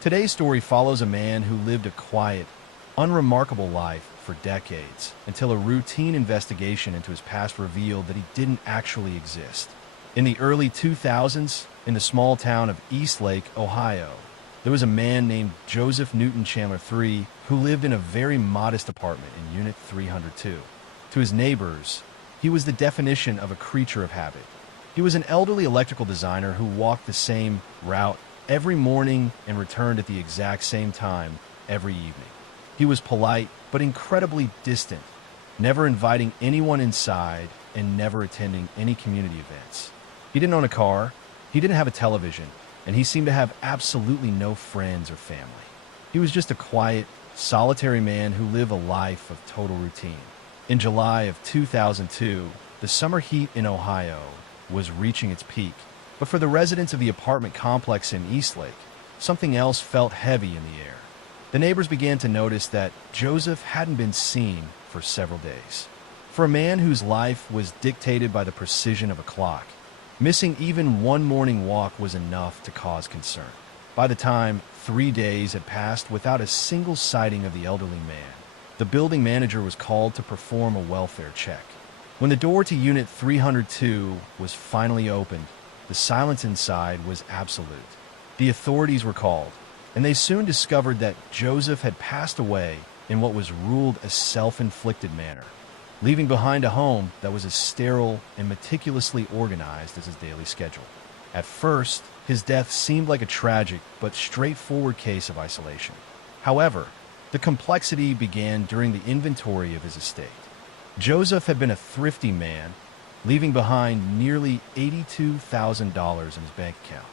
Today's story follows a man who lived a quiet, unremarkable life for decades until a routine investigation into his past revealed that he didn't actually exist. In the early 2000s, in the small town of Eastlake, Ohio, there was a man named Joseph Newton Chandler III who lived in a very modest apartment in Unit 302. To his neighbors, he was the definition of a creature of habit. He was an elderly electrical designer who walked the same route every morning and returned at the exact same time every evening. He was polite but incredibly distant, never inviting anyone inside and never attending any community events. He didn't own a car, he didn't have a television, and he seemed to have absolutely no friends or family. He was just a quiet, solitary man who lived a life of total routine. In July of 2002, the summer heat in Ohio was reaching its peak, but for the residents of the apartment complex in Eastlake, something else felt heavy in the air. The neighbors began to notice that Joseph hadn't been seen for several days. For a man whose life was dictated by the precision of a clock, missing even one morning walk was enough to cause concern. By the time 3 days had passed without a single sighting of the elderly man, the building manager was called to perform a welfare check. When the door to Unit 302 was finally opened, the silence inside was absolute. The authorities were called, and they soon discovered that Joseph had passed away in what was ruled a self-inflicted manner, leaving behind a home that was as sterile and meticulously organized as his daily schedule. At first, his death seemed like a tragic but straightforward case of isolation. However, the complexity began during the inventory of his estate. Joseph had been a thrifty man, leaving behind nearly $82,000 in his bank account.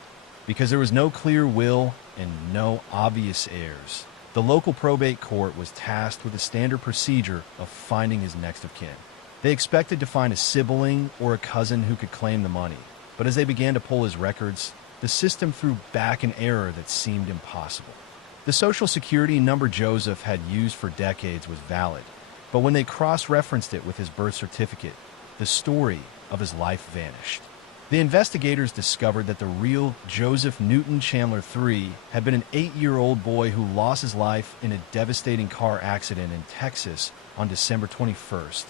Because there was no clear will and no obvious heirs, the local probate court was tasked with the standard procedure of finding his next of kin. They expected to find a sibling or a cousin who could claim the money, but as they began to pull his records, the system threw back an error that seemed impossible. The social security number Joseph had used for decades was valid, but when they cross-referenced it with his birth certificate, the story of his life vanished. The investigators discovered that the real Joseph Newton Chandler III had been an 8-year-old boy who lost his life in a devastating car accident in Texas on December 21st,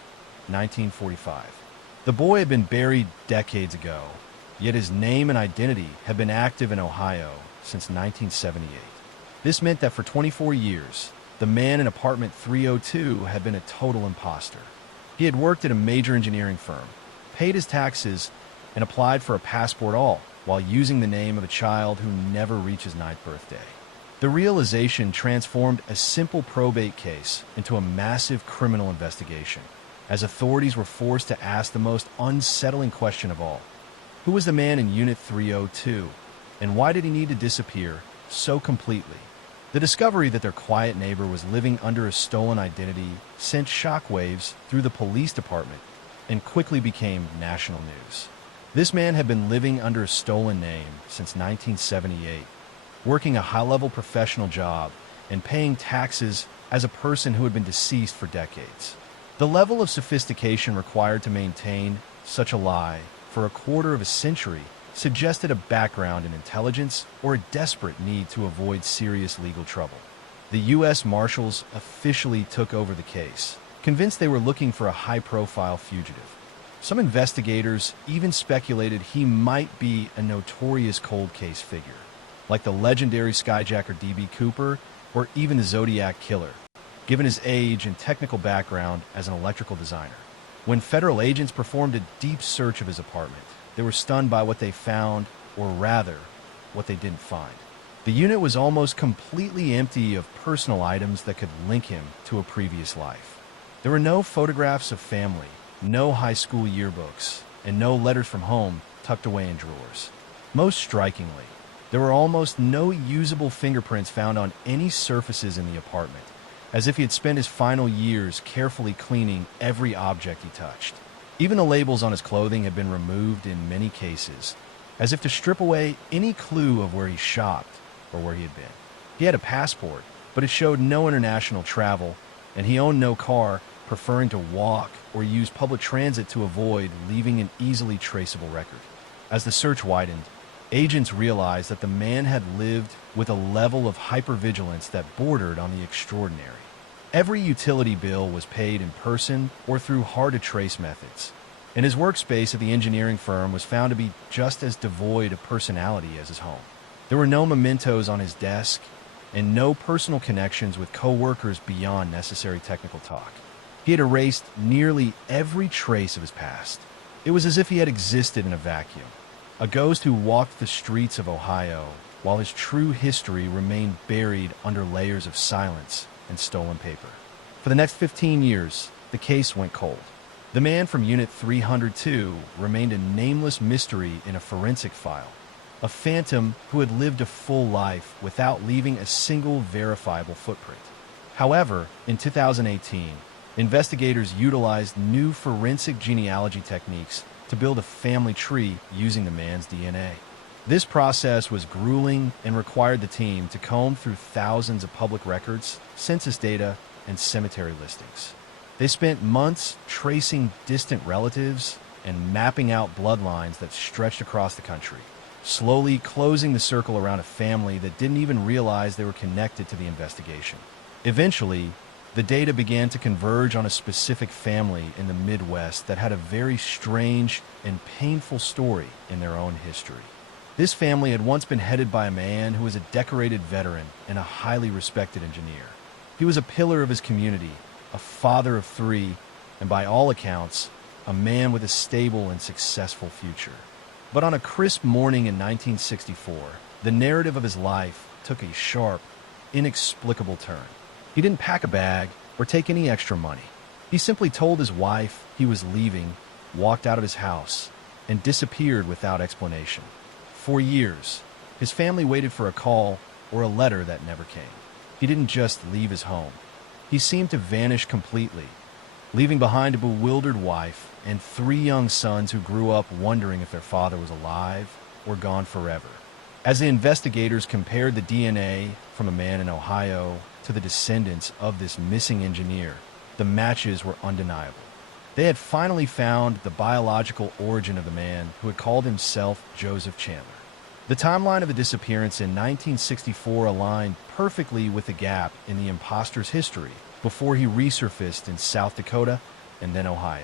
1945. The boy had been buried decades ago, yet his name and identity had been active in Ohio since 1978. This meant that for 24 years, the man in apartment 302 had been a total imposter. He had worked at a major engineering firm, paid his taxes, and applied for a passport all while using the name of a child who never reached his 9th birthday. The realization transformed a simple probate case into a massive criminal investigation, as authorities were forced to ask the most unsettling question of all. Who was the man in Unit 302, and why did he need to disappear so completely? The discovery that their quiet neighbor was living under a stolen identity sent shockwaves through the police department and quickly became national news. This man had been living under a stolen name since 1978, working a high-level professional job and paying taxes as a person who had been deceased for decades. The level of sophistication required to maintain such a lie for a quarter of a century suggested a background in intelligence or a desperate need to avoid serious legal trouble. The U.S. Marshals officially took over the case, convinced they were looking for a high-profile fugitive. Some investigators even speculated he might be a notorious cold case figure, like the legendary skyjacker D.B. Cooper or even the Zodiac Killer, given his age and technical background as an electrical designer. When federal agents performed a deep search of his apartment, they were stunned by what they found, or rather, what they didn't find. The unit was almost completely empty of personal items that could link him to a previous life. There were no photographs of family, no high school yearbooks, and no letters from home tucked away in drawers. Most strikingly, there were almost no usable fingerprints found on any surfaces in the apartment, as if he had spent his final years carefully cleaning every object he touched. Even the labels on his clothing had been removed in many cases, as if to strip away any clue of where he shopped or where he had been. He had a passport, but it showed no international travel, and he owned no car, preferring to walk or use public transit to avoid leaving an easily traceable record. As the search widened, Agents realized that the man had lived with a level of hypervigilance that bordered on the extraordinary. Every utility bill was paid in person or through hard-to-trace methods, and his workspace at the engineering firm was found to be just as devoid of personality as his home. There were no mementos on his desk, and no personal connections with co-workers beyond necessary technical talk. He had erased nearly every trace of his past. It was as if he had existed in a vacuum, a ghost who walked the streets of Ohio while his true history remained buried under layers of silence and stolen paper. For the next 15 years, the case went cold. The man from Unit 302 remained a nameless mystery in a forensic file, a phantom who had lived a full life without leaving a single verifiable footprint. However, in 2018, investigators utilized new forensic genealogy techniques to build a family tree using the man's DNA. This process was grueling and required the team to comb through thousands of public records, census data, and cemetery listings. They spent months tracing distant relatives and mapping out bloodlines that stretched across the country, slowly closing the circle around a family that didn't even realize they were connected to the investigation. Eventually, the data began to converge on a specific family in the Midwest that had a very strange and painful story in their own history. This family had once been headed by a man who was a decorated veteran and a highly respected engineer. He was a pillar of his community, a father of three, and by all accounts, a man with a stable and successful future. But on a crisp morning in 1964, the narrative of his life took a sharp, inexplicable turn. He didn't pack a bag or take any extra money. He simply told his wife he was leaving, walked out of his house, and disappeared without explanation. For years, his family waited for a call or a letter that never came. He didn't just leave his home. He seemed to vanish completely, leaving behind a bewildered wife and 3 young sons who grew up wondering if their father was alive or gone forever. As the investigators compared the DNA from a man in Ohio to the descendants of this missing engineer, the matches were undeniable. They had finally found the biological origin of the man who had called himself Joseph Chandler. The timeline of the disappearance in 1964 aligned perfectly with the gap in the imposter's history before he resurfaced in South Dakota and then Ohio.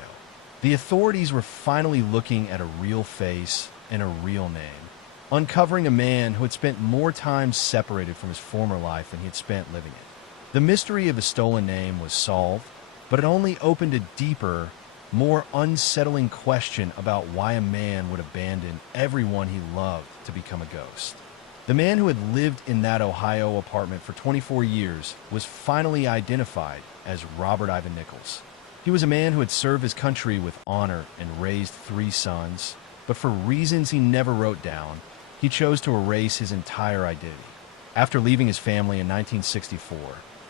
The authorities were finally looking at a real face and a real name, uncovering a man who had spent more time separated from his former life than he had spent living it. The mystery of the stolen name was solved, but it only opened a deeper, more unsettling question about why a man would abandon everyone he loved to become a ghost. The man who had lived in that Ohio apartment for 24 years was finally identified as Robert Ivan Nichols. He was a man who had served his country with honor and raised 3 sons, but for reasons he never wrote down, he chose to erase his entire identity. After leaving his family in 1964,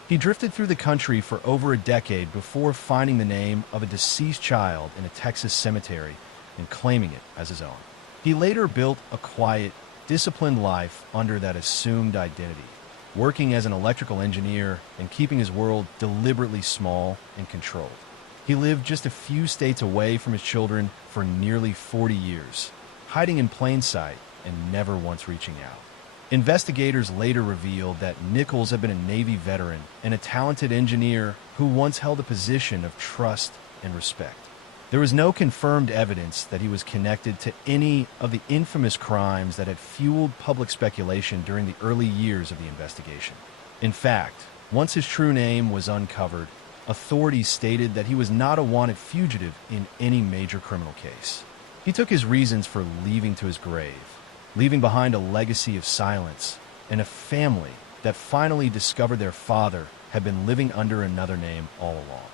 he drifted through the country for over a decade before finding the name of a deceased child in a Texas cemetery and claiming it as his own. He later built a quiet, disciplined life under that assumed identity, working as an electrical engineer and keeping his world deliberately small and controlled. He lived just a few states away from his children for nearly 40 years, hiding in plain sight and never once reaching out. Investigators later revealed that Nichols had been a Navy veteran and a talented engineer who once held a position of trust and respect. There was no confirmed evidence that he was connected to any of the infamous crimes that had fueled public speculation during the early years of the investigation. In fact, once his true name was uncovered, authorities stated that he was not a wanted fugitive in any major criminal case. He took his reasons for leaving to his grave, leaving behind a legacy of silence and a family that finally discovered their father had been living under another name all along.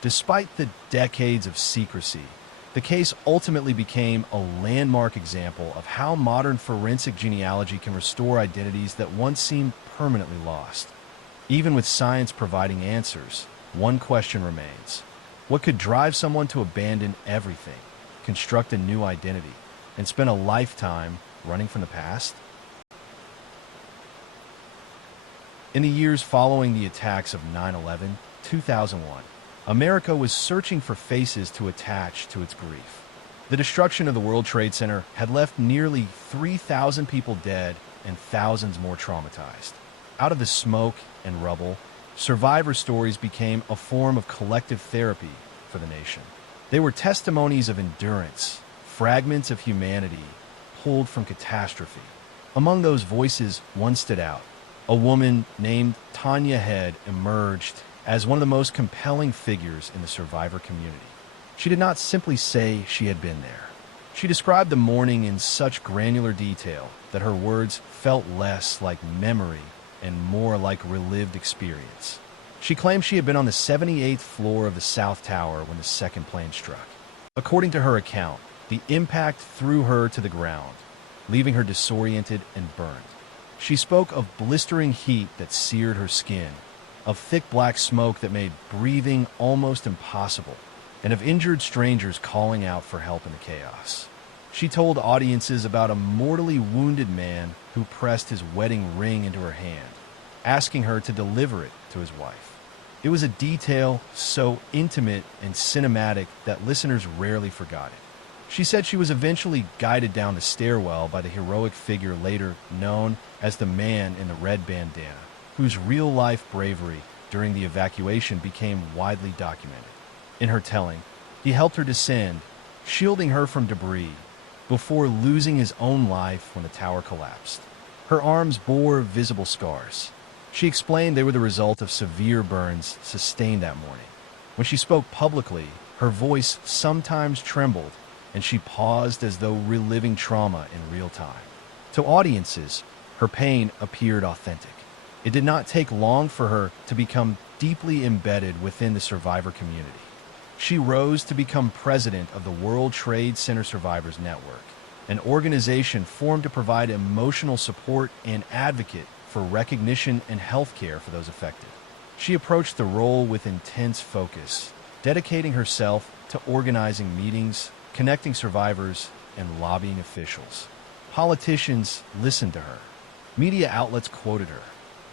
Despite the decades of secrecy, the case ultimately became a landmark example of how modern forensic genealogy can restore identities that once seemed permanently lost. Even with science providing answers, one question remains. What could drive someone to abandon everything, construct a new identity, and spend a lifetime running from the past? In the years following the attacks of 9/11, 2001, America was searching for faces to attach to its grief. The destruction of the World Trade Center had left nearly 3,000 people dead and thousands more traumatized. Out of the smoke and rubble, survivor stories became a form of collective therapy for the nation. They were testimonies of endurance, fragments of humanity pulled from catastrophe. Among those voices, one stood out. A woman named Tanya Head emerged as one of the most compelling figures in the survivor community. She did not simply say she had been there. She described the morning in such granular detail that her words felt less like memory and more like relived experience. She claimed she had been on the 78th floor of the South Tower when the second plane struck. According to her account, the impact threw her to the ground, leaving her disoriented and burned. She spoke of blistering heat that seared her skin, of thick black smoke that made breathing almost impossible, and of injured strangers calling out for help in the chaos. She told audiences about a mortally wounded man who pressed his wedding ring into her hand, asking her to deliver it to his wife. It was a detail so intimate and cinematic that listeners rarely forgot it. She said she was eventually guided down the stairwell by the heroic figure later known as the man in the red bandana, whose real-life bravery during the evacuation became widely documented. In her telling, he helped her descend, shielding her from debris, before losing his own life when the tower collapsed. Her arms bore visible scars. She explained they were the result of severe burns sustained that morning. When she spoke publicly, her voice sometimes trembled, and she paused as though reliving trauma in real time. To audiences, her pain appeared authentic. It did not take long for her to become deeply embedded within the survivor community. She rose to become president of the World Trade Center Survivors Network, an organization formed to provide emotional support and advocate for recognition and health care for those affected. She approached the role with intense focus, dedicating herself to organizing meetings, connecting survivors, and lobbying officials. Politicians listened to her. Media outlets quoted her.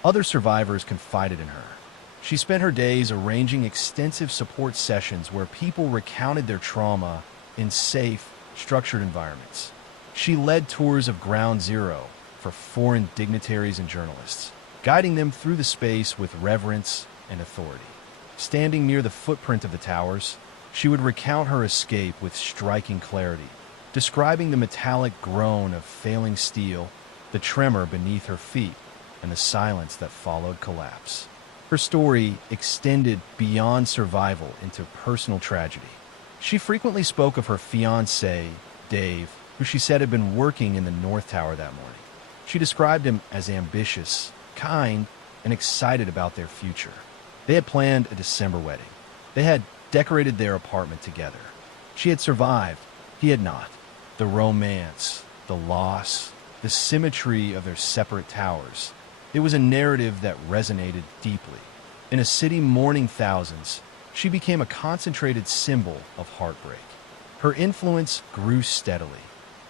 Other survivors confided in her. She spent her days arranging extensive support sessions where people recounted their trauma in safe, structured environments. She led tours of Ground Zero for foreign dignitaries and journalists, guiding them through the space with reverence and authority. Standing near the footprint of the towers, she would recount her escape with striking clarity, describing the metallic groan of failing steel, the tremor beneath her feet, and the silence that followed collapse. Her story extended beyond survival into personal tragedy. She frequently spoke of her fiancé, Dave, who she said had been working in the North Tower that morning. She described him as ambitious, kind, and excited about their future. They had planned a December wedding. They had decorated their apartment together. She had survived. He had not. The romance, the loss, the symmetry of their separate towers. It was a narrative that resonated deeply. In a city mourning thousands, she became a concentrated symbol of heartbreak. Her influence grew steadily.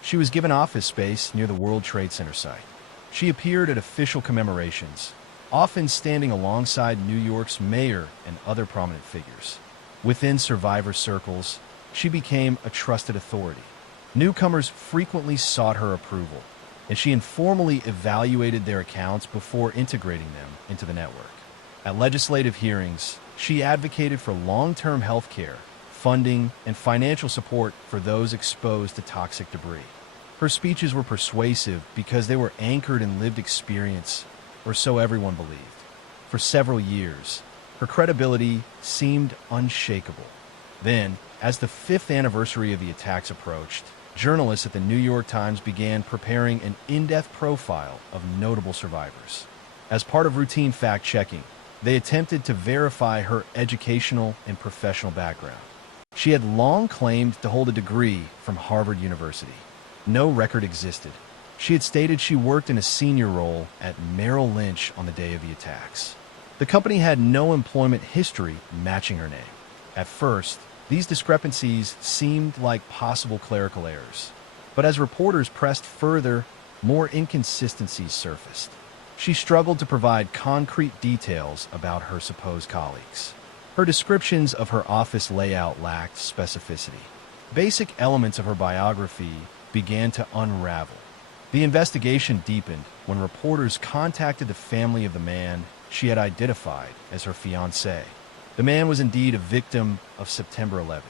She was given office space near the World Trade Center site. She appeared at official commemorations, often standing alongside New York's mayor and other prominent figures. Within survivor circles, she became a trusted authority. Newcomers frequently sought her approval, and she informally evaluated their accounts before integrating them into the network. At legislative hearings, she advocated for long-term health care, funding, and financial support for those exposed to toxic debris. Her speeches were persuasive because they were anchored in lived experience, or so everyone believed. For several years, her credibility seemed unshakable. Then, as the 5th anniversary of the attacks approached, journalists at the New York Times began preparing an in-depth profile of notable survivors. As part of routine fact-checking, they attempted to verify her educational and professional background. She had long claimed to hold a degree from Harvard University. No record existed. She had stated she worked in a senior role at Merrill Lynch on the day of the attacks. The company had no employment history matching her name. At first, these discrepancies seemed like possible clerical errors. But as reporters pressed further, more inconsistencies surfaced. She struggled to provide concrete details about her supposed colleagues. Her descriptions of her office layout lacked specificity. Basic elements of her biography began to unravel. The investigation deepened when reporters contacted the family of the man she had identified as her fiancé. The man was indeed a victim of September 11th.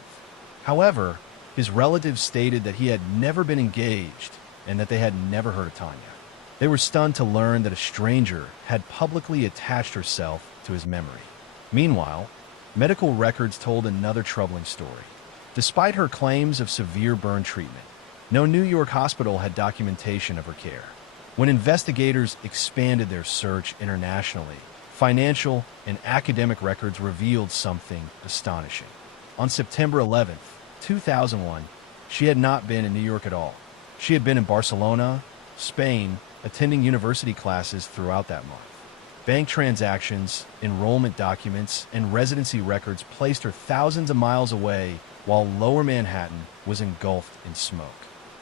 However, his relatives stated that he had never been engaged and that they had never heard of Tanya. They were stunned to learn that a stranger had publicly attached herself to his memory. Meanwhile, medical records told another troubling story. Despite her claims of severe burn treatment, no New York hospital had documentation of her care. When investigators expanded their search internationally, financial and academic records revealed something astonishing. On September 11th, 2001, she had not been in New York at all. She had been in Barcelona, Spain, attending university classes throughout that month. Bank transactions, enrollment documents, and residency records placed her thousands of miles away while Lower Manhattan was engulfed in smoke.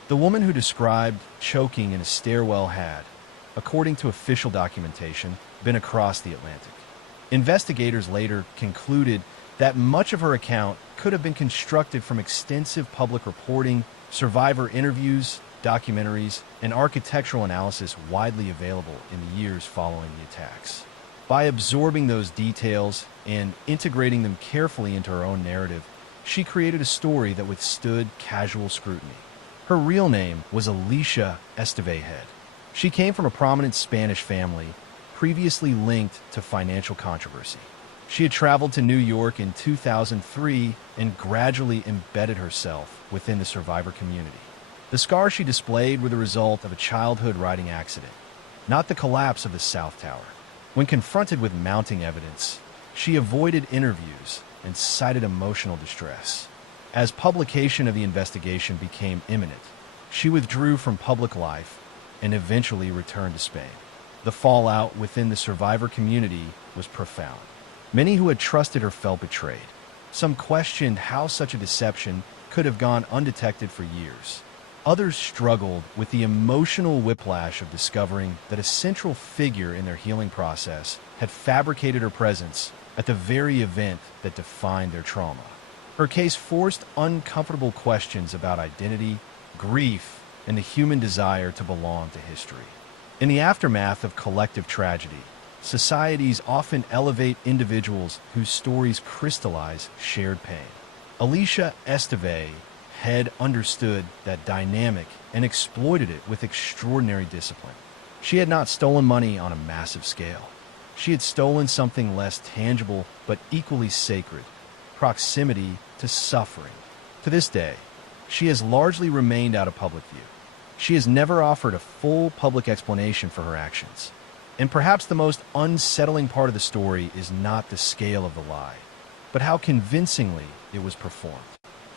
The woman who described choking in a stairwell had, according to official documentation, been across the Atlantic. Investigators later concluded that much of her account could have been constructed from extensive public reporting, survivor interviews, documentaries, and architectural analysis widely available in the years following the attacks. By absorbing those details and integrating them carefully into her own narrative, she created a story that withstood casual scrutiny. Her real name was Alicia Estevez. She came from a prominent Spanish family, previously linked to financial controversy. She had traveled to New York in 2003 and gradually embedded herself within the survivor community. The scars she displayed were the result of a childhood riding accident, not the collapse of the South Tower. When confronted with mounting evidence, she avoided interviews and cited emotional distress. As publication of the investigation became imminent, she withdrew from public life and eventually returned to Spain. The fallout within the survivor community was profound. Many who had trusted her felt betrayed. Some questioned how such a deception could have gone undetected for years. Others struggled with the emotional whiplash of discovering that a central figure in their healing process had fabricated her presence at the very event that defined their trauma. Her case forced uncomfortable questions about identity, grief, and the human desire to belong to history. In the aftermath of collective tragedy, societies often elevate individuals whose stories crystallize shared pain. Alicia Estevez had understood that dynamic and exploited it with extraordinary discipline. She had not stolen money on a massive scale. She had stolen something less tangible but equally sacred: proximity to suffering. To this day, she has largely remained out of public view. She has never offered a full public explanation for her actions. And perhaps the most unsettling part of the story is not the scale of the lie, but how convincingly it was performed.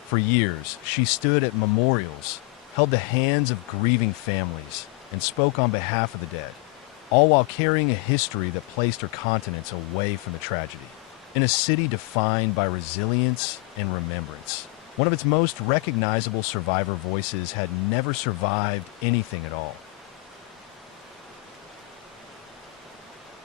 For years, she stood at memorials, held the hands of grieving families, and spoke on behalf of the dead, all while carrying a history that placed her continents away from the tragedy. In a city defined by resilience and remembrance, one of its most recognizable survivor voices had never survived anything at all.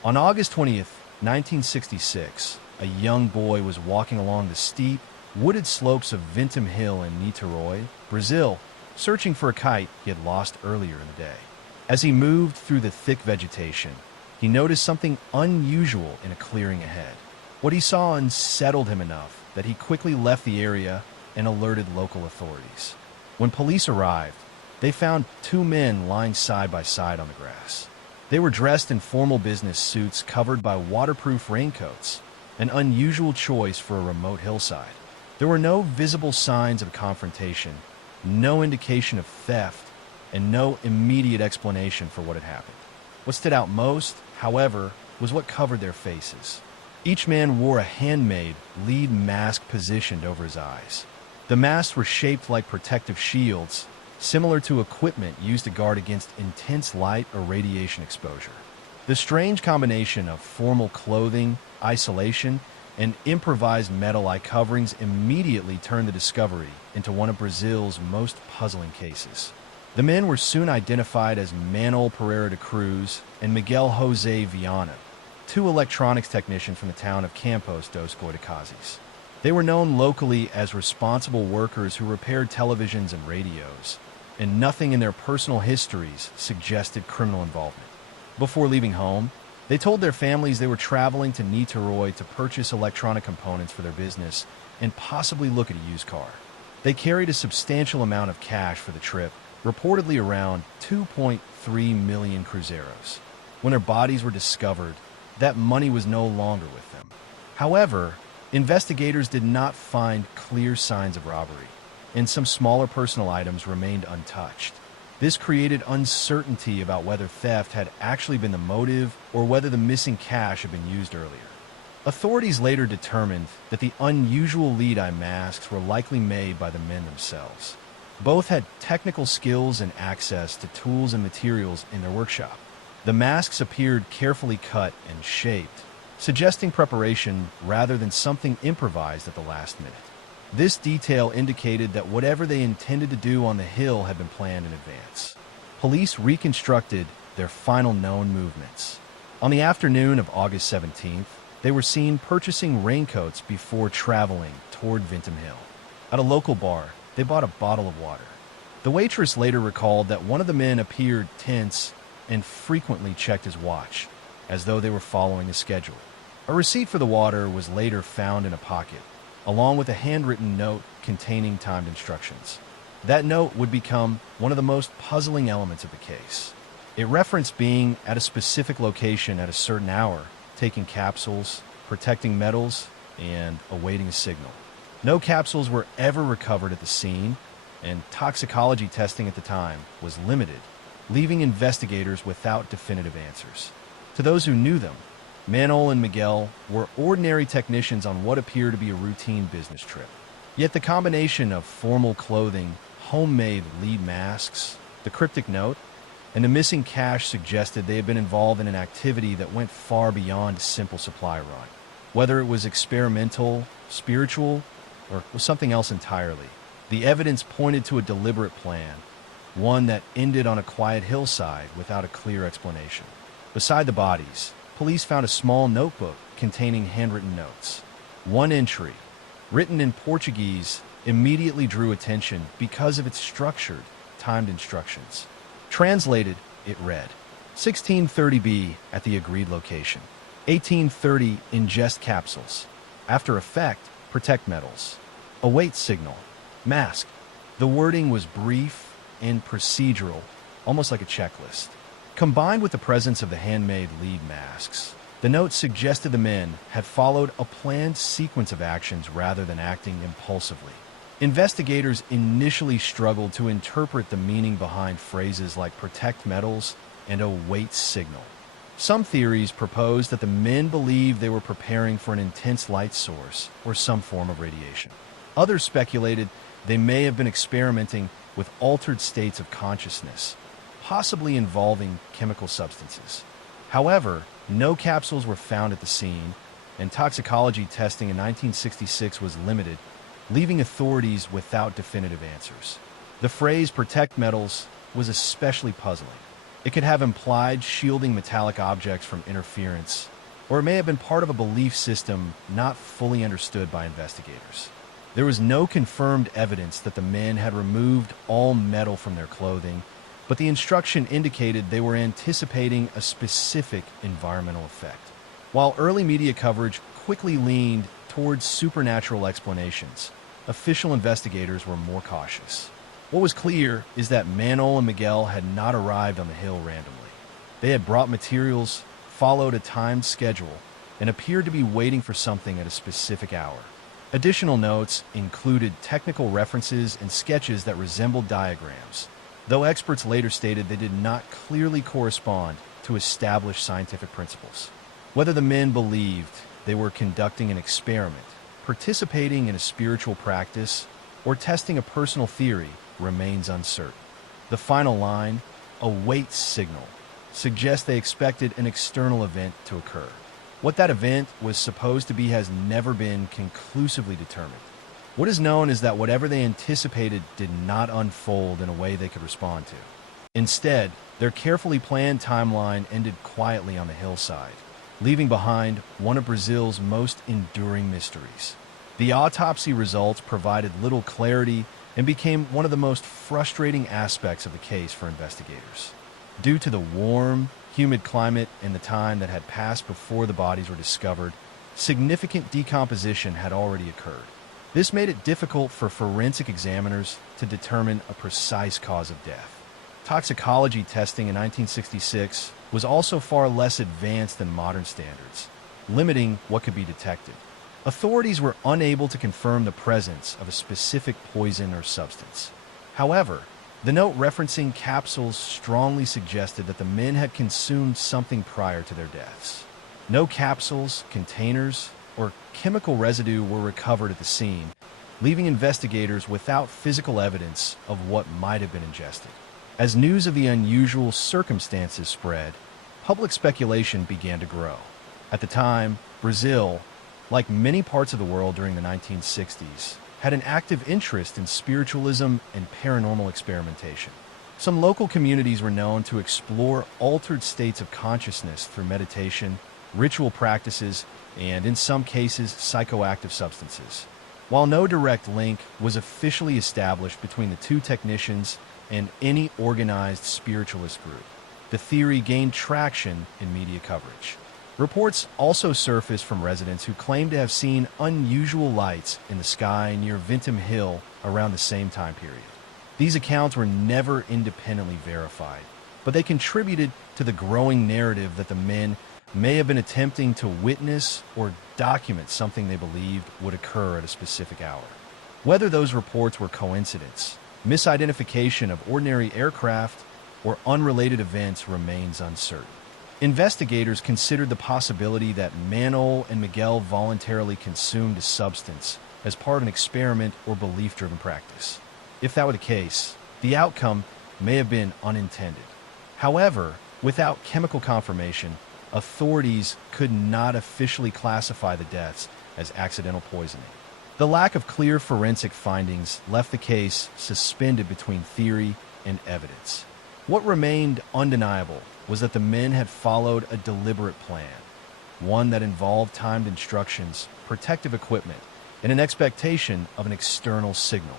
On August 20th, 1966, a young boy was walking along the steep, wooded slopes of Vintim Hill in Niterói, Brazil, searching for a kite he had lost earlier in the day. As he moved through the thick vegetation, he noticed something unusual in a clearing ahead. What he saw unsettled him enough that he quickly left the area and alerted local authorities. When police arrived, they found two men lying side by side on the grass. They were dressed in formal business suits covered by waterproof raincoats, an unusual choice for a remote hillside. There were no visible signs of confrontation, no indication of theft, and no immediate explanation for what had happened. What stood out most, however, was what covered their faces. Each man wore a handmade, lead mask positioned over his eyes. The masks were shaped like protective shields, similar to equipment used to guard against intense light or radiation exposure. The strange combination of formal clothing, isolation, and improvised metal eye coverings immediately turned the discovery into one of Brazil's most puzzling cases. The men were soon identified as Manuel Pereira de Cruz and Miguel José Viana, two electronics technicians from the town of Campos dos Goitacazes. They were known locally as responsible workers who repaired televisions and radios, and nothing in their personal histories suggested criminal involvement. Before leaving home, they told their families they were traveling to Niterói to purchase electronic components for their business and possibly look at a used car. They carried a substantial amount of cash for the trip, reportedly around 2.3 million cruzeros. When their bodies were discovered, that money was no longer with them. However, investigators did not find clear signs of robbery, and some smaller personal items remained untouched. This created uncertainty about whether theft had actually been the motive or whether the missing cash had been used earlier. Authorities later determined that the unusual lead-eye masks were likely made by the men themselves. Both had technical skills and access to tools and materials in their workshop. The masks appeared carefully cut and shaped, suggesting preparation rather than something improvised at the last minute. This detail indicated that whatever they intended to do on the hill had been planned in advance. Police reconstructed their final known movements. On the afternoon of August 17th, they were seen purchasing raincoats before traveling toward Vintam Hill. At a local bar, they bought a bottle of water. The waitress later recalled that one of the men appeared tense and frequently checked his watch, as though they were following a schedule. A receipt for the water was later found in a pocket, along with a handwritten note containing timed instructions. That note would become one of the most puzzling elements of the case. It referenced being at a specific location at a certain hour, taking capsules, protecting metals, and awaiting a signal. No capsules were ever recovered at the scene, and toxicology testing at the time was limited, leaving investigators without definitive answers. To those who knew them, Manuel and Miguel were ordinary technicians on what appeared to be a routine business trip. Yet the combination of formal clothing, homemade lead masks, the cryptic note, and the missing cash suggested they had been involved in an activity that went far beyond a simple supply run. Whether it was experimental, spiritual, or was something else entirely, the evidence pointed to a deliberate plan, one that ended on a quiet hillside without a clear explanation. Beside the bodies, police found a small notebook containing handwritten notes. One entry, written in Portuguese, immediately drew attention because of its structured, timed instructions. Translated, it read, 1630B at the agreed location. 1830 ingest capsules. After effect, protect metals. Await signal. Mask. The wording was brief and procedural, almost like a checklist. Combined with the presence of the handmade lead masks, the note suggested the men had followed a planned sequence of actions rather than acting impulsively. Investigators initially struggled to interpret the meaning behind phrases like protect metals and await signal. Some theories proposed that the men believed they were preparing for an intense light source or some form of radiation. Others speculated they may have been experimenting with altered states of consciousness, possibly involving chemical substances. However, no capsules were found at the scene, and toxicology testing in 1966 was limited, leaving authorities without definitive answers. The phrase protect metals was especially puzzling. It could have implied shielding metallic objects from interference, or it may have been part of a belief system not fully understood by investigators. There was no confirmed evidence that the men had removed all metal from their clothing, but the instruction indicated they were anticipating a specific environmental effect. While early media coverage quickly leaned towards supernatural explanations, official investigators were more cautious. What was clear is that Manuel and Miguel had not arrived on the hill randomly. They had brought materials, followed a timed schedule, and appeared to be waiting for something at a specific hour. Additional notes included technical references and sketches that resembled diagrams, though experts later stated they did not clearly correspond to established scientific principles. Whether the men believed they were conducting an experiment, participating in a spiritual practice, or testing a personal theory remains uncertain. The final line, await signal, suggests they expected an external event to occur. What that event was supposed to be has never been conclusively determined. What is known is that whatever they anticipated did not unfold in a way they could respond to. Instead, their carefully planned timeline ended quietly on the hillside, leaving behind one of Brazil's most enduring mysteries. The autopsy results provided little clarity and became one of the most frustrating aspects of the case for investigators. Due to the warm, humid climate and the time that had passed before the bodies were discovered, significant decomposition had already occurred. This made it difficult for forensic examiners to determine a precise cause of death. Toxicology testing in 1966 was also far less advanced than modern standards, limiting what could be detected. Authorities were unable to confirm the presence of a specific poison or substance. However, the note referencing capsules strongly suggested that the men had consumed something prior to their deaths. No capsules, containers, or chemical residue were recovered at the scene, leaving investigators without physical evidence of what might have been ingested. As news of the unusual circumstances spread, public speculation began to grow. At the time, Brazil, like many parts of the world during the 1960s, had an active interest in spiritualism and paranormal experimentation. Some local communities were known to explore altered states of consciousness through meditation, ritual practices, and, in some cases, psychoactive substances. While no direct link was officially established between the two technicians and any organized spiritualist group, the theory gained traction in media coverage. Reports also surfaced from residents who claimed to have seen unusual lights in the sky near Vintim Hill around the same time period. These accounts were never independently verified, but they contributed to the growing narrative that the men may have been attempting to witness or document something they believed would occur at a specific hour. Whether those reports were coincidence, misidentification of ordinary aircraft, or unrelated events remains uncertain. Investigators considered the possibility that Manuel and Miguel voluntarily consumed a substance as part of an experiment or belief-driven practice. If that were the case, the outcome may have been unintended. However, without chemical confirmation, authorities could not officially classify the deaths as accidental poisoning. The lack of clear forensic findings left the case suspended between theory and evidence. What remained undeniable was that the men had followed a deliberate plan, one that involved timed instructions, protective equipment, and an expectation of an external signal.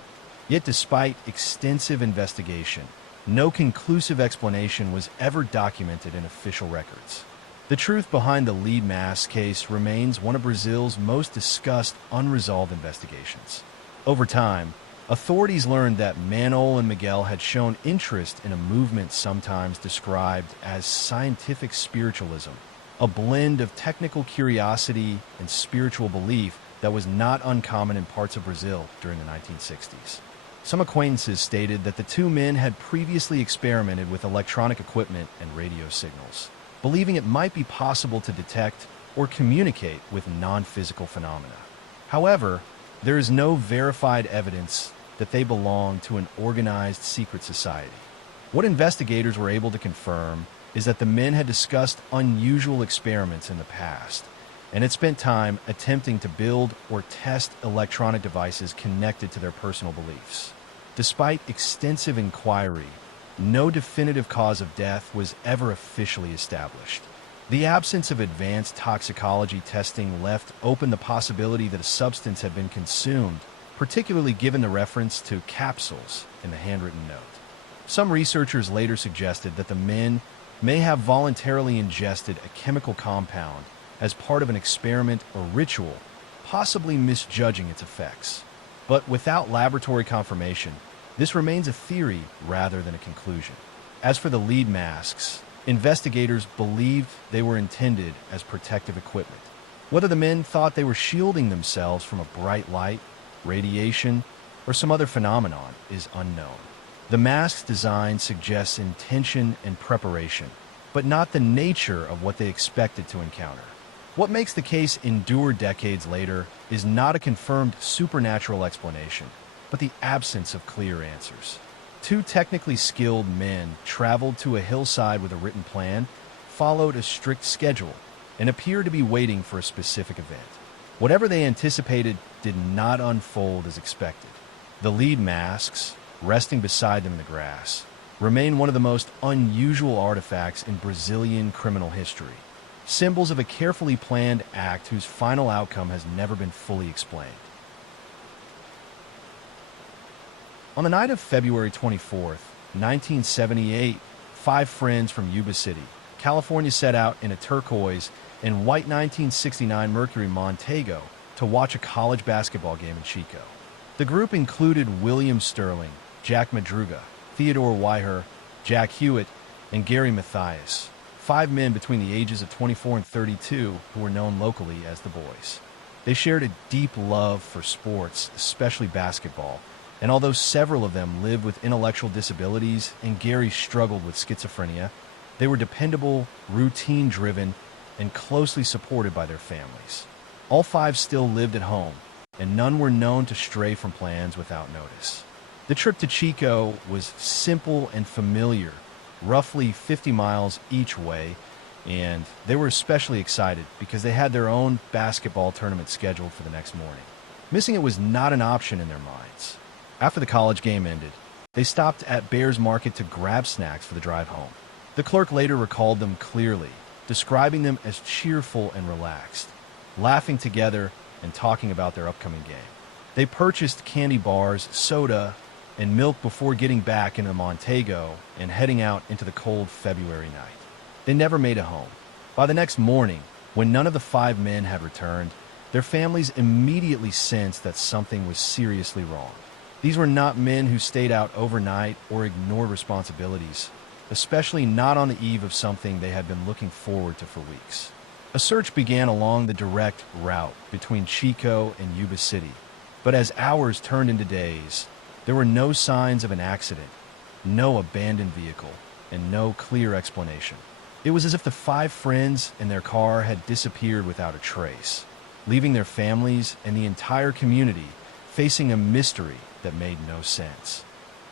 Yet despite extensive investigation, no conclusive explanation was ever documented in official records. The truth behind the lead mask case remains one of Brazil's most discussed unresolved investigations. Over time, authorities learned that Manuel and Miguel had shown interest in a movement sometimes described as scientific spiritualism, a blend of technical curiosity and spiritual belief that was not uncommon in parts of Brazil during the 1960s. Some acquaintances stated that the two men had previously experimented with electronic equipment and radio signals, believing it might be possible to detect or communicate with non-physical phenomena. However, there is no verified evidence that they belong to an organized secret society. What investigators were able to confirm is that the men had discussed unusual experiments in the past and had spent time attempting to build or test electronic devices connected to their personal beliefs. Despite extensive inquiry, no definitive cause of death was ever officially established. The absence of advanced toxicology testing left open the possibility that a substance had been consumed, particularly given the reference to capsules in the handwritten note. Some researchers later suggested that the men may have voluntarily ingested a chemical compound as part of an experiment or ritual, possibly misjudging its effects. But without laboratory confirmation, this remains a theory rather than a conclusion. As for the lead masks, investigators believed they were intended as protective equipment. Whether the men thought they were shielding themselves from a bright light, radiation, or some other phenomenon is unknown. The mask's design suggests intention and preparation, but not the nature of what they expected to encounter. What makes the case endure decades later is not a confirmed supernatural explanation, but the absence of clear answers. Two technically skilled men traveled to a hillside with a written plan, followed a strict schedule, and appeared to be waiting for a specific event. Whatever they anticipated did not unfold as expected. The lead masks, resting beside them in the grass, remain one of the most unusual artifacts in Brazilian criminal history, symbols of a carefully planned act whose final outcome has never been fully explained. On the night of February 24th, 1978, five friends from Yuba City, California set out in a turquoise and white 1969 Mercury Montego to watch a college basketball game in Chico. The group included William Sterling, Jack Madruga, Theodore Weiher, Jack Hewitt, and Gary Mathias, five men between the ages of 24 and 32 who were known locally as the Boys. They shared a deep love for sports, especially basketball, and although several of them lived with intellectual disabilities and Gary struggled with schizophrenia, they were dependable, routine-driven, and closely supported by their families. All five still lived at home, and none were known to stray from plans without notice. The trip to Chico was simple and familiar, roughly 50 miles each way, and they were especially excited because they had their own basketball tournament scheduled for the next morning. Missing it was not an option in their minds. After the college game ended, they stopped at Bears Market to grab snacks for the drive home. The clerk later recalled them clearly, describing them as cheerful and relaxed, laughing together and talking about their upcoming game. They purchased candy bars, soda, and milk before getting back into Montego and heading out into the cold February night. They never made it home. By the next morning, when none of the five men had returned, their families immediately sensed that something was seriously wrong. These were not men who stayed out overnight or ignored responsibilities, especially not on the eve of something they had been looking forward to for weeks. A search began along the direct route between Chico and Yuba City, but as hours turned into days, there were no signs of an accident, no abandoned vehicle, and no clear explanation. It was as if the five friends and their car had disappeared without a trace, leaving their families and the entire community facing a mystery that made no sense.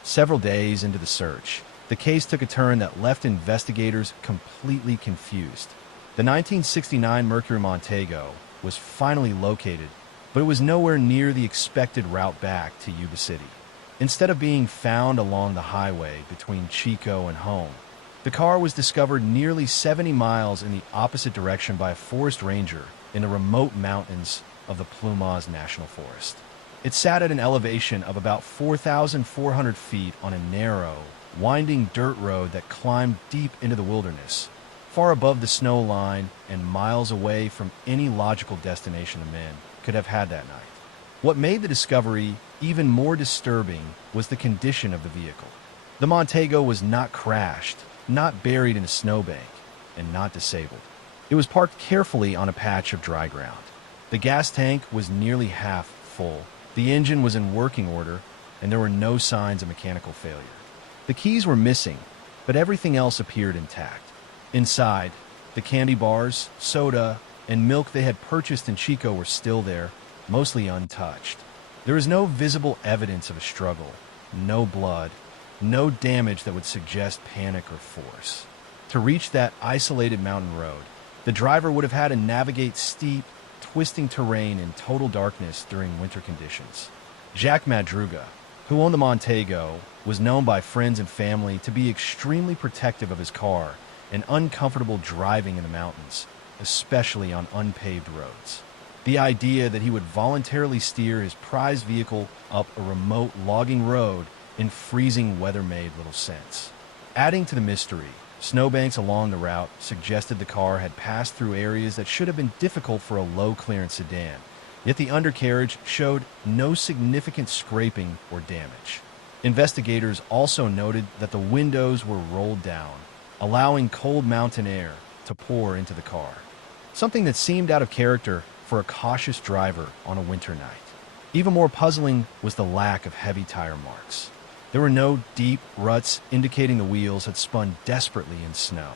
Several days into the search, the case took a turn that left investigators completely confused. The 1969 Mercury Montego was finally located, but it was nowhere near the expected route back to Yuba City. Instead of being found along the highway between Chico and home, the car was discovered nearly 70 miles in the opposite direction by a forest ranger in the remote mountains of the Plumas National Forest. It sat at an elevation of about 4,400 feet on a narrow, winding dirt road that climbed deep into the wilderness, far above the snow line and miles away from any logical destination the men could have had that night. What made the discovery even more disturbing was the condition of the vehicle. The Montego was not crashed, not buried in a snowbank, and not disabled. It was parked carefully on a patch of dry ground. The gas tank was nearly half full. The engine was in working order, and there were no signs of mechanical failure. The keys were missing, but everything else appeared intact. Inside, the candy bars, soda, and milk they had purchased in Chico were still there, mostly untouched. There was no visible evidence of a struggle, no blood, no damage that would suggest panic or force. To reach that isolated mountain road, the driver would have had to navigate steep, twisting terrain in total darkness during winter conditions. Jack Madruga, who owned the Montego, was known by friends and family to be extremely protective of his car and uncomfortable driving in the mountains, especially on unpaved roads. The idea that he would voluntarily steer his prized vehicle up a remote logging road in freezing weather made little sense. Adding to the mystery, snowbanks along the route suggested the car had passed through areas that should have been difficult for a low-clearance sedan, yet the undercarriage showed no significant scraping or damage. Investigators also noted that the windows were rolled down, allowing cold mountain air to pour into the car, something that seemed out of character for a cautious driver on a winter night. Even more puzzling was the lack of heavy tire marks. There were no deep ruts indicating the wheels had spun desperately in snow.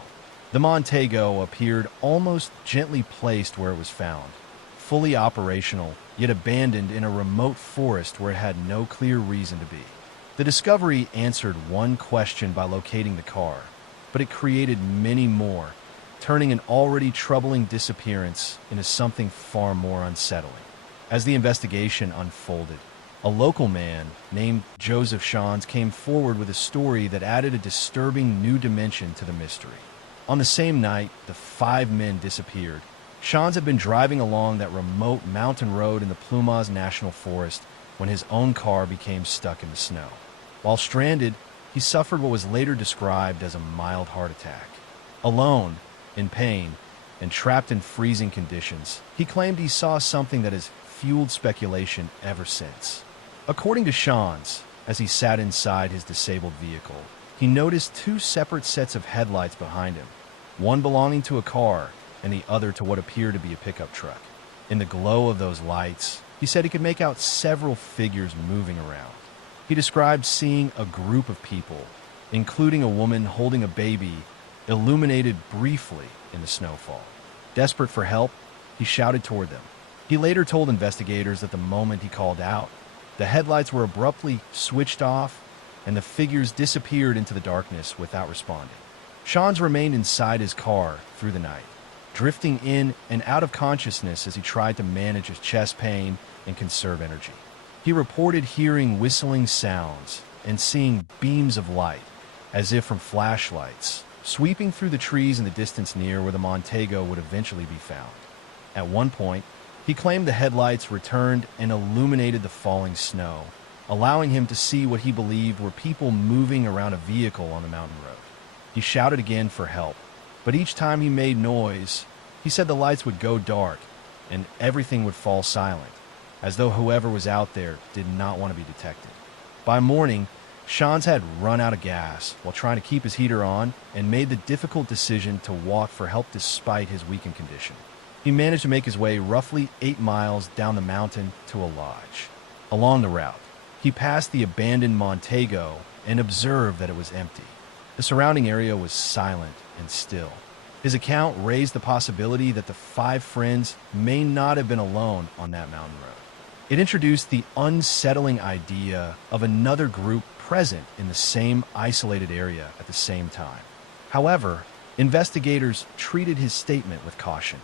The Montego appeared almost gently placed where it was found, fully operational, yet abandoned in a remote forest where it had no clear reason to be. The discovery answered one question by locating the car, but it created many more, turning an already troubling disappearance into something far more unsettling. As the investigation unfolded, a local man named Joseph Shans came forward with a story that added a disturbing new dimension to the mystery. On the same night the five men disappeared, Shans had been driving along that remote mountain road in the Plumas National Forest when his own car became stuck in the snow. While stranded, he suffered what was later described as a mild heart attack. Alone, in pain, and trapped in freezing conditions, he claimed he saw something that has fueled speculation ever since. According to Sean's, as he sat inside his disabled vehicle, he noticed two separate sets of headlights behind him, one belonging to a car and the other to what appeared to be a pickup truck. In the glow of those lights, he said he could make out several figures moving around. He described seeing a group of people, including a woman holding a baby, illuminated briefly in the snowfall. Desperate for help, he shouted toward them. He later told investigators that the moment he called out, the headlights were abruptly switched off and the figures disappeared into the darkness without responding. Sean's remained inside his car through the night, drifting in and out of consciousness as he tried to manage his chest pain and conserve energy. He reported hearing whistling sounds and seeing beams of light, as if from flashlights, sweeping through the trees in the distance near where the Montego would eventually be found. At one point, he claimed the headlights returned and illuminated the falling snow, allowing him to see what he believed were people moving around a vehicle on the mountain road. He shouted again for help, but each time he made noise, he said the lights would go dark and everything would fall silent, as though whoever was out there did not want to be detected. By morning, Sean's had run out of gas while trying to keep his heater on and made the difficult decision to walk for help despite his weakened condition. He managed to make his way roughly 8 miles down the mountain to a lodge. Along the route, he passed the abandoned Montego and observed that it was empty. The surrounding area was silent and still. His account raised the possibility that the 5 friends may not have been alone on that mountain road. It introduced the unsettling idea of another group present in the same isolated area at the same time. However, investigators treated his statement with caution.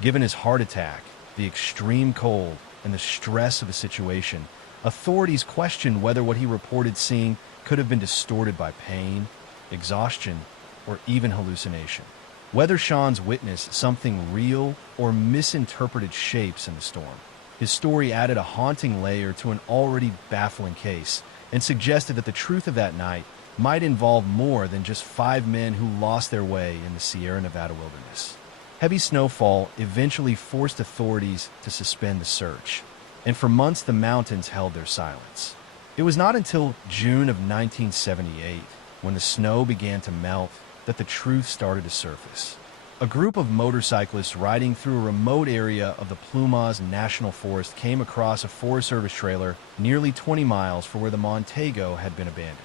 Given his heart attack, the extreme cold, and the stress of the situation, authorities questioned whether what he reported seeing could have been distorted by pain, exhaustion, or even hallucination. Whether Sean's witnessed something real or misinterpreted shapes in the storm. His story added a haunting layer to an already baffling case and suggested that the truth of that night might involve more than just 5 men who lost their way in the Sierra Nevada wilderness. Heavy snowfall eventually forced authorities to suspend the search, and for months the mountains held their silence. It was not until June of 1978, when the snow began to melt, that the truth started to surface. A group of motorcyclists riding through a remote area of the Plumas National Forest came across a Forest Service trailer nearly 20 miles from where the Montego had been abandoned.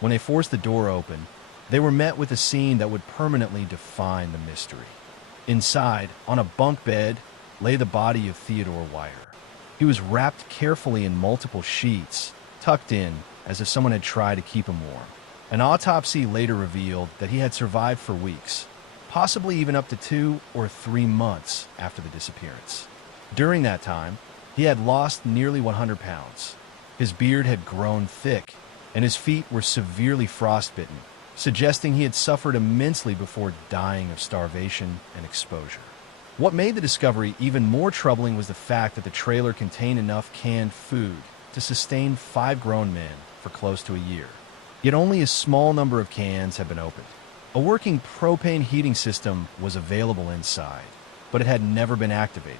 When they forced the door open, they were met with a scene that would permanently define the mystery. Inside, on a bunk bed, lay the body of Theodore Wire. He was wrapped carefully in multiple sheets, tucked in as if someone had tried to keep him warm. An autopsy later revealed that he had survived for weeks, possibly even up to 2 or 3 months after the disappearance. During that time, he had lost nearly 100 pounds. His beard had grown thick, and his feet were severely frostbitten, suggesting he had suffered immensely before dying of starvation and exposure. What made the discovery even more troubling was the fact that the trailer contained enough canned food to sustain 5 grown men for close to a year. Yet only a small number of cans had been opened. A working propane heating system was available inside, but it had never been activated.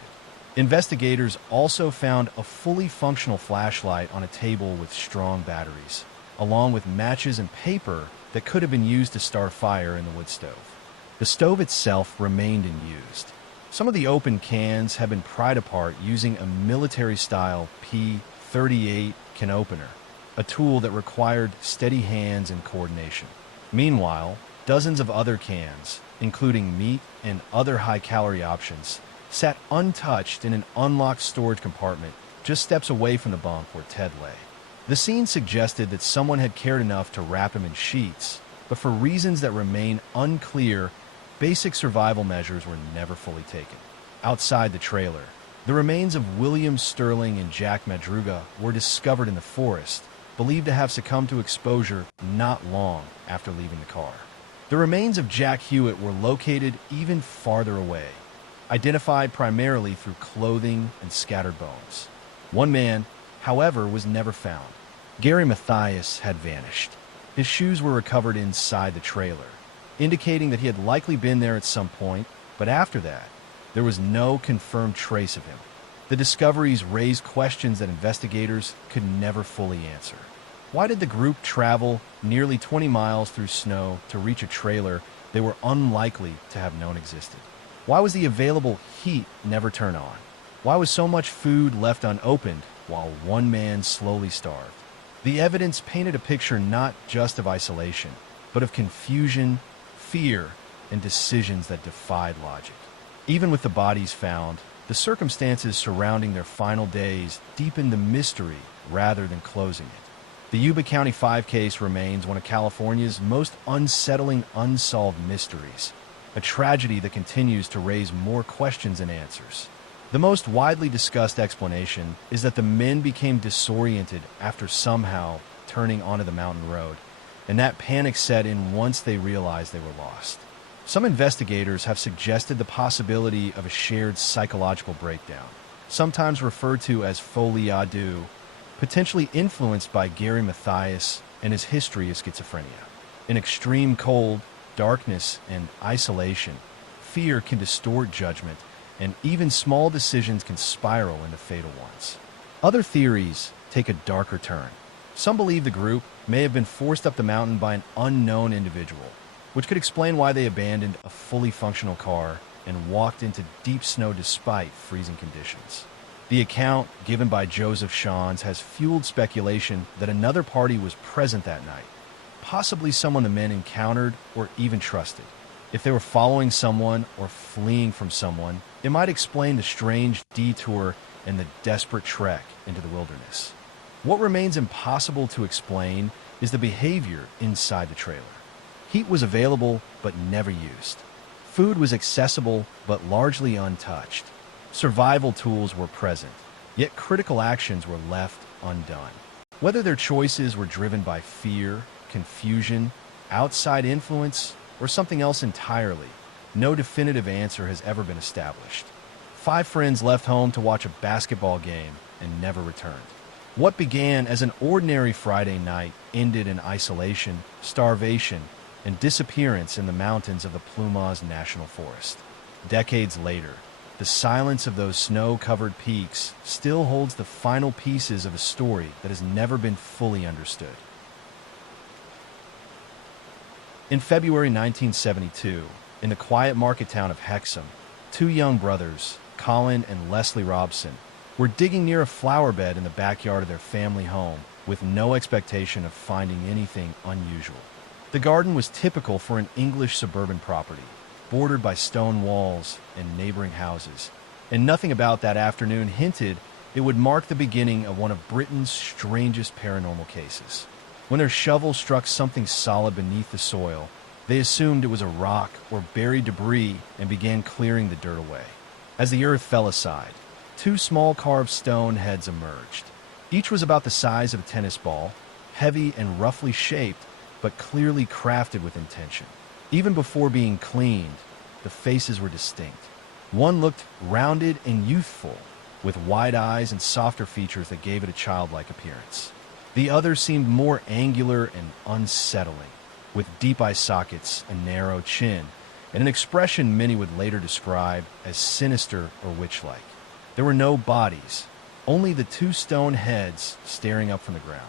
Investigators also found a fully functional flashlight on a table with strong batteries, along with matches and paper that could have been used to start a fire in the wood stove. The stove itself remained unused. Some of the open cans had been pried apart using a military-style P-38 can opener, a tool that required steady hands and coordination. Meanwhile, dozens of other cans, including meat and other high-calorie options, sat untouched in an unlocked storage compartment just steps away from the bunk where Ted lay. The scene suggested that someone had cared enough to wrap him in sheets, but for reasons that remain unclear, basic survival measures were never fully taken. Outside the trailer, the remains of William Sterling and Jack Madruga were discovered in the forest, believed to have succumbed to exposure not long after leaving the car. The remains of Jack Hewitt were located even farther away, identified primarily through clothing and scattered bones. One man, however, was never found. Gary Mathias had vanished. His shoes were recovered inside the trailer, indicating that he had likely been there at some point, but after that, there was no confirmed trace of him. The discoveries raised questions that investigators could never fully answer. Why did the group travel nearly 20 miles through snow to reach a trailer they were unlikely to have known existed? Why was the available heat never turned on? Why was so much food left unopened while one man slowly starved? The evidence painted a picture not just of isolation, but of confusion, fear, and decisions that defied logic. Even with the bodies found, the circumstances surrounding their final days deepened the mystery rather than closing it. The Yuba County 5 case remains one of California's most unsettling unsolved mysteries, a tragedy that continues to raise more questions than answers. The most widely discussed explanation is that the men became disoriented after somehow turning onto the mountain road, and that panic set in once they realized they were lost. Some investigators have suggested the possibility of a shared psychological breakdown, sometimes referred to as folie à deux, potentially influenced by Gary Mathias and his history of schizophrenia. In extreme cold, darkness, and isolation, fear can distort judgment, and even small decisions can spiral into fatal ones. Other theories take a darker turn. Some believe the group may have been forced up the mountain by an unknown individual, which could explain why they abandoned a fully functional car and walked into deep snow despite freezing conditions. The account given by Joseph Shans has fueled speculation that another party was present that night, possibly someone the men encountered or even trusted. If they were following someone or fleeing from someone, it might explain the strange detour and the desperate trek into the wilderness. What remains impossible to explain is the behavior inside the trailer. Heat was available but never used. Food was accessible but largely untouched. Survival tools were present, yet critical actions were left undone. Whether their choices were driven by fear, confusion, outside influence, or something else entirely, no definitive answer has ever been established. 5 friends left home to watch a basketball game and never returned. What began as an ordinary Friday night ended in isolation, starvation, and disappearance in the mountains of the Plumas National Forest. Decades later, the silence of those snow-covered peaks still holds the final pieces of a story that has never been fully understood. In February 1972, in the quiet market town of Hexham, 2 young brothers, Colin and Leslie Robson, were digging near a flower bed in the backyard of their family home with no expectation of finding anything unusual. The garden was typical for an English suburban property, bordered by stone walls and neighboring houses, and nothing about that afternoon hinted it would mark the beginning of one of Britain's strangest paranormal cases. When their shovel struck something solid beneath the soil, they assumed it was a rock or buried debris and began clearing the dirt away. As the earth fell aside, 2 small carved stone heads emerged. Each was about the size of a tennis ball, heavy and roughly shaped, but clearly crafted with intention. Even before being cleaned, the faces were distinct. One looked rounded and youthful, with wide eyes and softer features that gave it a childlike appearance. The other seemed more angular and unsettling, with deep eye sockets, a narrow chin, and an expression many would later describe as sinister or witch-like. There were no bodies, only the 2 stone heads staring up from the ground.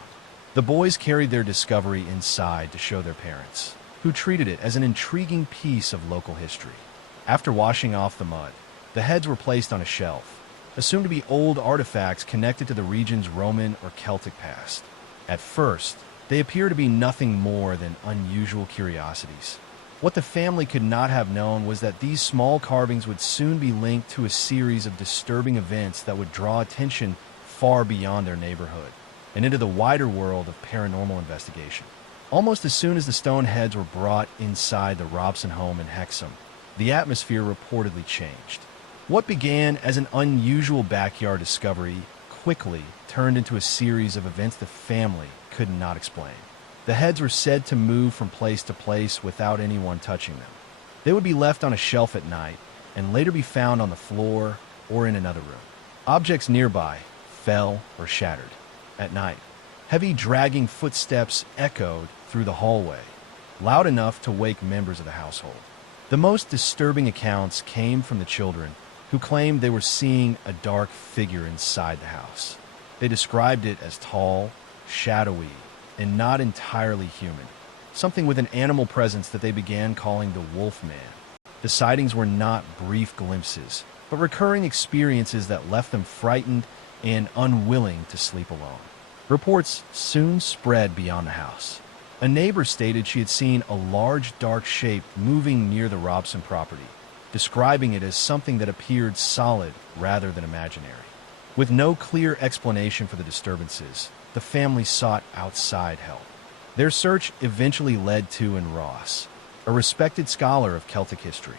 The boys carried their discovery inside to show their parents, who treated it as an intriguing piece of local history. After washing off the mud, the heads were placed on a shelf, assumed to be old artifacts connected to the region's Roman or Celtic past. At first, they appear to be nothing more than unusual curiosities. What the family could not have known was that these small carvings would soon be linked to a series of disturbing events that would draw attention far beyond their neighborhood and into the wider world of paranormal investigation. Almost as soon as the stone heads were brought inside the Robson home in Hexham, the atmosphere reportedly changed. What began as an unusual backyard discovery quickly turned into a series of events the family could not explain. The heads were said to move from place to place without anyone touching them. They would be left on a shelf at night and later be found on the floor or in another room. Objects nearby fell or shattered. At night, Heavy dragging footsteps echoed through the hallway, loud enough to wake members of the household. The most disturbing accounts came from the children, who claimed they were seeing a dark figure inside the house. They described it as tall, shadowy, and not entirely human, something with an animal presence that they began calling the Wolf Man. The sightings were not brief glimpses, but recurring experiences that left them frightened and unwilling to sleep alone. Reports soon spread beyond the house. A neighbor stated she had seen a large dark shape moving near the Robson property, describing it as something that appeared solid rather than imaginary. With no clear explanation for the disturbances, the family sought outside help. Their search eventually led to Anne Ross, a respected scholar of Celtic history.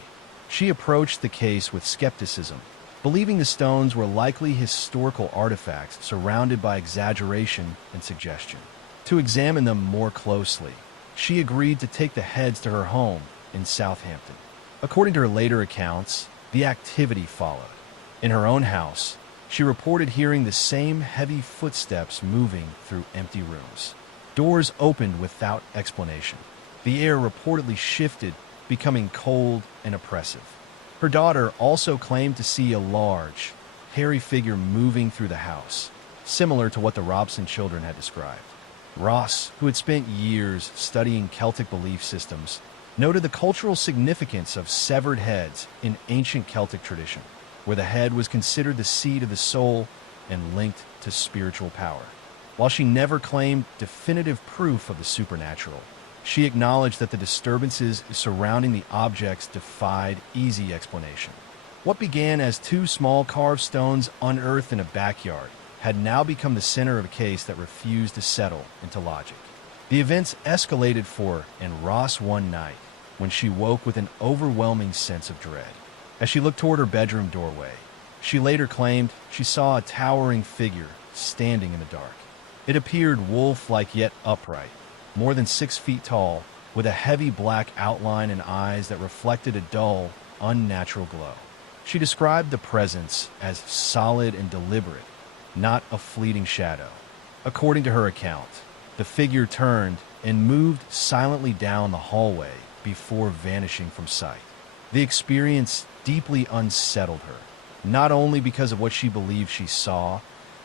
She approached the case with skepticism, believing the stones were likely historical artifacts surrounded by exaggeration and suggestion. To examine them more closely, she agreed to take the heads to her home in Southampton. According to her later accounts, the activity followed. In her own house, she reported hearing the same heavy footsteps moving through empty rooms. Doors opened without explanation. The air reportedly shifted, becoming cold and oppressive. Her daughter also claimed to see a large, hairy figure moving through the house, similar to what the Robson children had described. Ross, who had spent years studying Celtic belief systems, noted the cultural significance of severed heads in ancient Celtic tradition, where the head was considered the seat of the soul and linked to spiritual power. While she never claimed definitive proof of the supernatural, she acknowledged that the disturbances surrounding the objects defied easy explanation. What began as two small carved stones unearthed in a backyard had now become the center of a case that refused to settle into logic. The events escalated for Anne Ross one night when she woke with an overwhelming sense of dread. As she looked toward her bedroom doorway, she later claimed she saw a towering figure standing in the dark. It appeared wolf-like yet upright, more than 6 feet tall, with a heavy black outline and eyes that reflected a dull, unnatural glow. She described the presence as solid and deliberate, not a fleeting shadow. According to her account, the figure turned and moved silently down the hallway before vanishing from sight. The experience deeply unsettled her, not only because of what she believed she saw,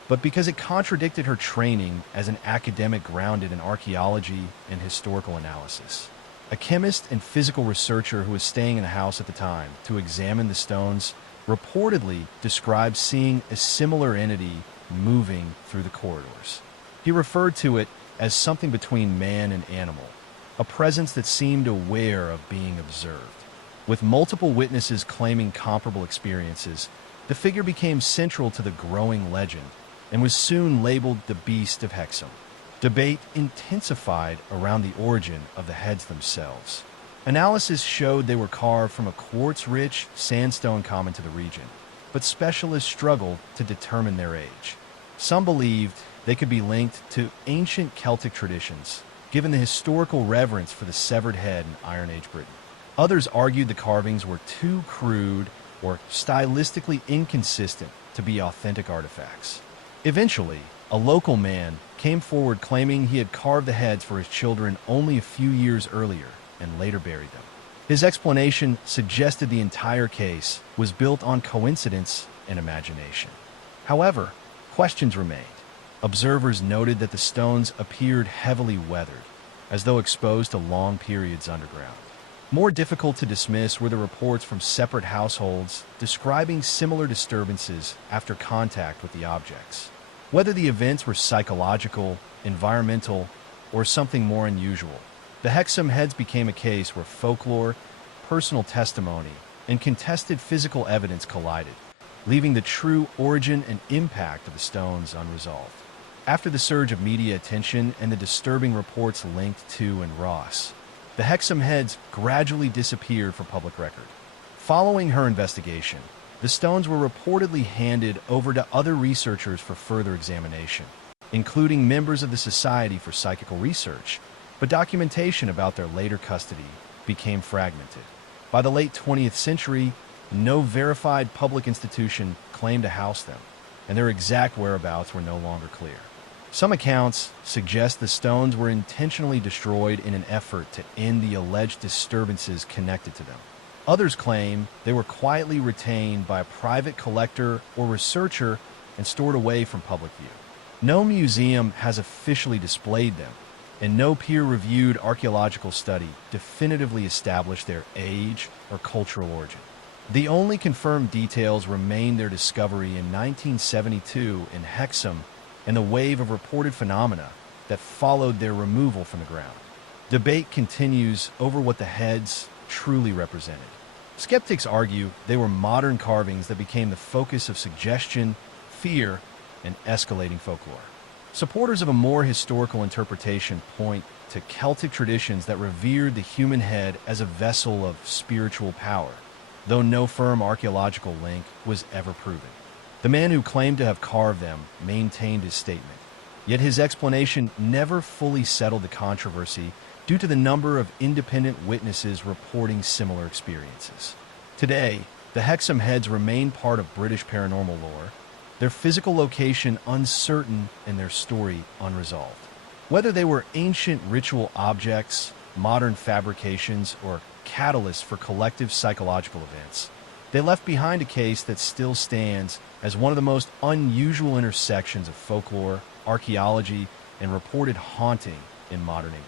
but because it contradicted her training as an academic grounded in archaeology and historical analysis. A chemist and physical researcher who was staying in the house at the time to examine the stones reportedly described seeing a similar entity moving through the corridors. He referred to it as something between man and animal, a presence that seemed aware of being observed. With multiple witnesses claiming comparable experiences, the figure became central to the growing legend and was soon labeled the Beast of Hexham. Debate intensified around the origin of the heads themselves. Analysis showed they were carved from a quartz-rich sandstone common to the region, but specialists struggled to determine their age. Some believed they could be linked to ancient Celtic traditions, given the historical reverence for the severed head in Iron Age Britain. Others argued the carvings were too crude or stylistically inconsistent to be authentic artifacts. Eventually, a local man came forward claiming he had carved the heads for his children only a few years earlier and later buried them. His explanation suggested the entire case was built on coincidence and imagination. However, questions remained. Observers noted that the stones appeared heavily weathered, as though exposed to long periods underground. More difficult to dismiss were the reports from separate households describing similar disturbances after contact with the objects. Whether the events were psychological, environmental, or something more unusual, the Hexham heads became a case where folklore, personal testimony, and contested physical evidence collided, leaving the true origin and impact of the stones unresolved. After the surge of media attention and the disturbing reports linked to Anne Ross, the Hexham heads gradually disappeared from public record. Following her investigation, the stones were reportedly handed over to other researchers for further examination, including members of the Society for Psychical Research, but documentation about their later custody became fragmented. By the late 20th century, no verified public institution claimed to house them, and their exact whereabouts were no longer clear. Some accounts suggest the stones were intentionally destroyed in an effort to end the alleged disturbances connected to them. Others claim they were quietly retained by a private collector or researcher and stored away from public view. No museum has officially displayed them, and no peer-reviewed archaeological study definitively established their age or cultural origin. The only confirmed details remain their discovery in 1972 in Hexham and the wave of reported phenomena that followed their removal from the ground. Debate continues over what the heads truly represented. Skeptics argue they were modern carvings that became the focus of suggestion, fear, and escalating folklore. Supporters of a more historical interpretation point to Celtic traditions that revered the human head as a vessel of spiritual power, though no firm archaeological link was ever proven. The man who claimed to have carved them maintained his statement, yet his explanation never fully settled the controversy due to the number of independent witnesses reporting similar experiences. Today, the Hexham heads remain part of British paranormal lore, their physical location uncertain and their story unresolved. Whether they were ancient ritual objects, modern fabrications, or catalysts for collective psychological events, they left behind a case that still stands as one of the most unusual intersections of folklore, archaeology, and reported haunting in modern England.